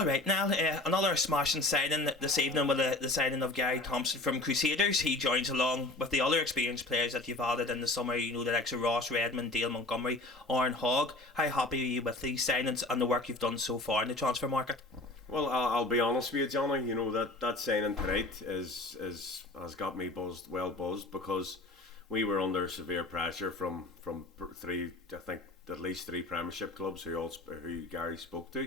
Alright, now another smashing signing this evening with the signing of Gary Thompson from Crusaders. He joins along with the other experienced players that you've added in the summer, the likes of Ross Redmond, Dale Montgomery, Aaron Hogg. How happy are you with these signings and the work you've done so far in the transfer market? Well, I'll be honest with you, Johnny. That signing tonight has got me well buzzed, because we were under severe pressure from three, I think at least three Premiership clubs who Gary spoke to.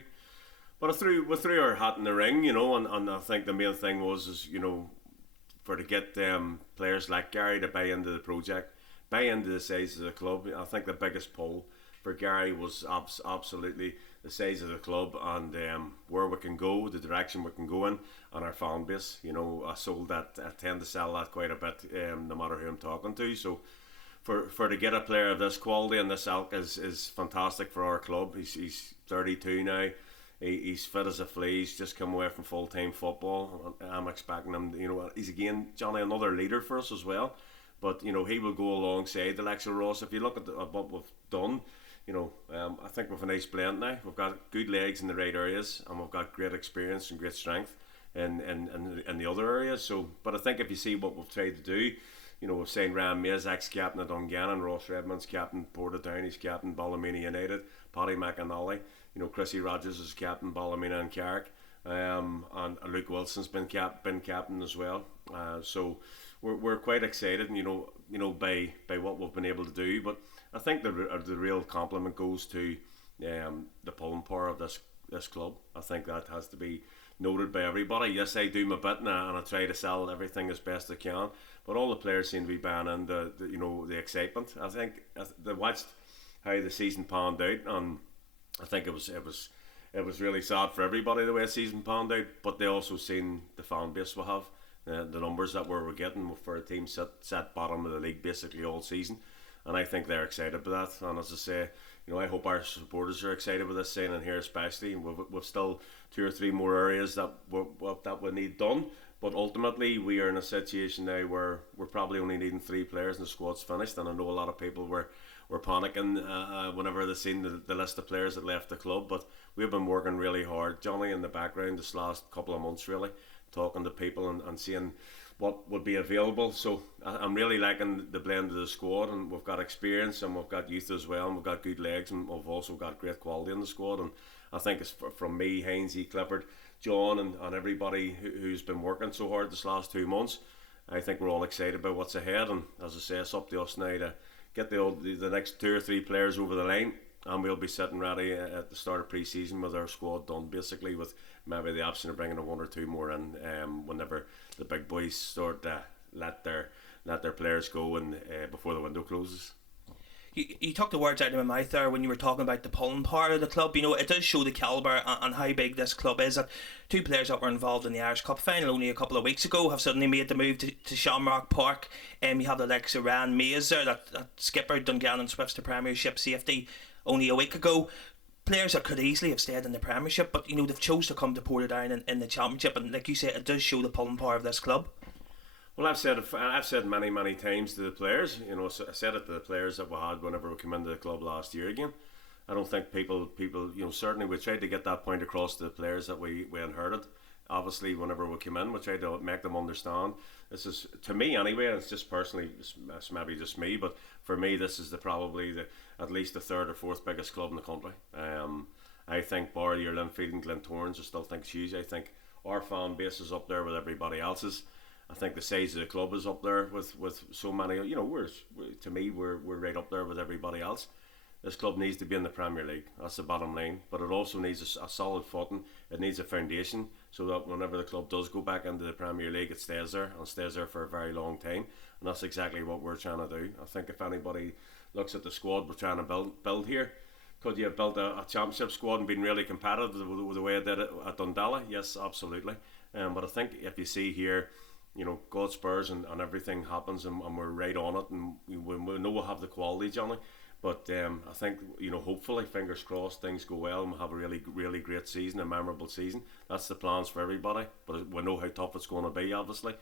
But we threw our hat in the ring, and I think the main thing was for to get players like Gary to buy into the project, buy into the size of the club. I think the biggest pull for Gary was absolutely the size of the club and where we can go, the direction we can go in, and our fan base. I sold that. I tend to sell that quite a bit, no matter who I'm talking to. So for to get a player of this quality and this ilk is fantastic for our club. He's 32 now. He's fit as a flea. He's just come away from full-time football. I'm expecting him, he's again, Johnny, another leader for us as well. But, he will go alongside the likes of Ross. If you look at what we've done, I think we've a nice blend now. We've got good legs in the right areas, and we've got great experience and great strength in the other areas. So, but I think if you see what we've tried to do, we've signed Ryan Mays, ex-captain at Dungannon, Ross Redmond's captain, Portadown, he's captain, Ballymena United, Paddy McAnally, Chrissy Rogers is captain, Ballymena and Carrick, and Luke Wilson's been captain as well. So we're quite excited, by what we've been able to do. But I think the real compliment goes to the pulling power of this club. I think that has to be noted by everybody. Yes, I do my bit and I try to sell everything as best I can, but all the players seem to be buying in the excitement. I think they watched how the season panned out, and I think it was really sad for everybody the way the season panned out. But they also seen the fan base we have, the numbers that we're getting for a team sat bottom of the league basically all season, and I think they're excited by that. And as I say, I hope our supporters are excited with this signing here, especially. We've still 2 or 3 more areas that we need done, but ultimately we are in a situation now where we're probably only needing 3 players and the squad's finished. And I know a lot of people were panicking whenever they seen the list of players that left the club, but we've been working really hard, Johnny, in the background this last couple of months, really talking to people and seeing what would be available. So I'm really liking the blend of the squad, and we've got experience and we've got youth as well, and we've got good legs, and we've also got great quality in the squad. And I think it's from me, Hainsey, Clifford, John, and everybody who's been working so hard this last 2 months. I think we're all excited about what's ahead, and as I say, it's up to us now to get the next 2 or 3 players over the line, and we'll be sitting ready at the start of pre-season with our squad done, basically, with maybe the option of bringing 1 or 2 more in whenever the big boys start to let their players go and before the window closes. You took the words out of my mouth there when you were talking about the pulling power of the club. It does show the calibre and how big this club is. That 2 players that were involved in the Irish Cup final only a couple of weeks ago have suddenly made the move to Shamrock Park. You have the likes of Ryan Mays there, that skipper Dungannon Swifts to Premiership safety only a week ago. Players that could easily have stayed in the Premiership, but they've chose to come to Portadown in the Championship, and like you say, it does show the pulling power of this club. Well, I've said many times to the players. I said it to the players that we had whenever we came into the club last year again. I don't think people. Certainly we tried to get that point across to the players that we inherited. Obviously, whenever we came in, we tried to make them understand. This is, to me anyway, it's just personally, it's maybe just me, but for me, this is probably at least the 3rd or 4th biggest club in the country. I think bar your Linfield and Glentoran's, I still think it's huge. I think our fan base is up there with everybody else's. I think the size of the club is up there with so many. To me, we're right up there with everybody else. This club needs to be in the Premier League. That's the bottom line. But it also needs a solid footing. It needs a foundation so that whenever the club does go back into the Premier League, it stays there and stays there for a very long time. And that's exactly what we're trying to do. I think if anybody looks at the squad we're trying to build here, could you have built a championship squad and been really competitive with the way I did it at Dundalk? Yes, absolutely. But I think if you see here, God spurs and everything happens and we're right on it, and we know we'll have the quality, Johnny. But I think, hopefully, fingers crossed, things go well and we'll have a really, really great season, a memorable season. That's the plans for everybody. But we know how tough it's going to be, obviously.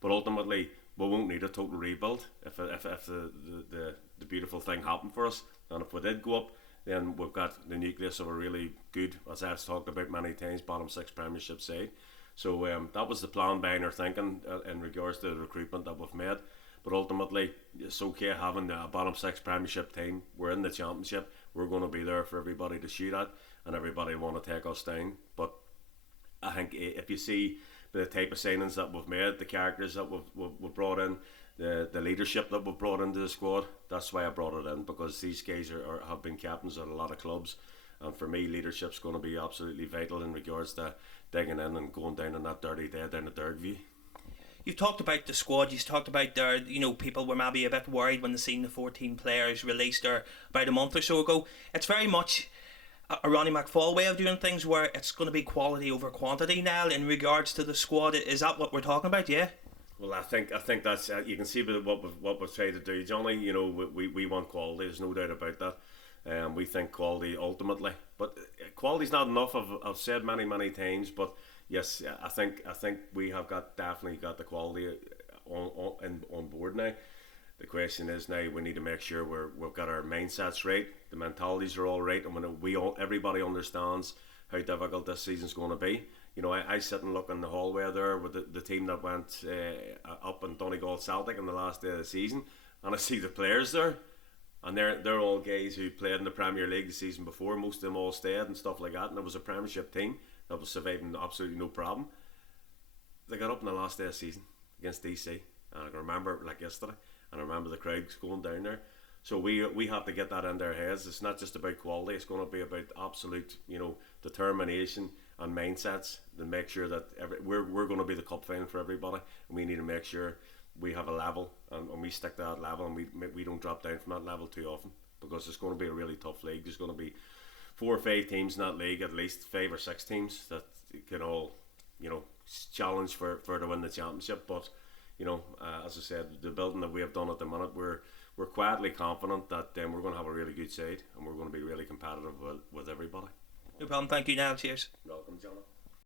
But ultimately, we won't need a total rebuild if the beautiful thing happened for us. And if we did go up, then we've got the nucleus of a really good, as I've talked about many times, bottom six Premiership side. So that was the plan behind our thinking in regards to the recruitment that we've made. But ultimately, it's okay having a bottom six Premiership team. We're in the Championship. We're going to be there for everybody to shoot at, and everybody want to take us down. But I think if you see the type of signings that we've made, the characters that we've brought in, the leadership that we've brought into the squad, that's why I brought it in, because these guys have been captains at a lot of clubs, and for me, leadership's going to be absolutely vital in regards to digging in and going down in that dirty day down at Dergview. You've talked about the squad. You've talked about there. People were maybe a bit worried when they seen the 14 players released there about a month or so ago. It's very much a Ronnie McFall way of doing things, where it's going to be quality over quantity now in regards to the squad. Is that what we're talking about? Yeah. Well, I think that's you can see what we've tried to do, Johnny. We want quality. There's no doubt about that. We think quality ultimately, but quality's not enough. I've said many times, but yes, I think we have definitely got the quality on board now. The question is now we need to make sure we've got our mindsets right, the mentalities are all right, and when everybody understands how difficult this season's going to be. I sit and look in the hallway there with the team that went up in Donegal Celtic in the last day of the season, and I see the players there, and they're all guys who played in the Premier League the season before. Most of them all stayed and stuff like that, and it was a Premiership team that was surviving absolutely no problem. They got up in the last day of the season against DC, and I can remember like yesterday, and I remember the crowds going down there. So we have to get that in their heads. It's not just about quality, it's going to be about absolute determination and mindsets to make sure that we're going to be the cup final for everybody, and we need to make sure we have a level and we stick to that level, and we don't drop down from that level too often, because it's going to be a really tough league. There's going to be 4 or 5 teams in that league, at least 5 or 6 teams that can all challenge for to win the championship. But as I said, the building that we have done at the minute, we're quietly confident that we're going to have a really good side, and we're going to be really competitive with everybody. No problem. Thank you, Niall. Cheers. Welcome, Jonathan.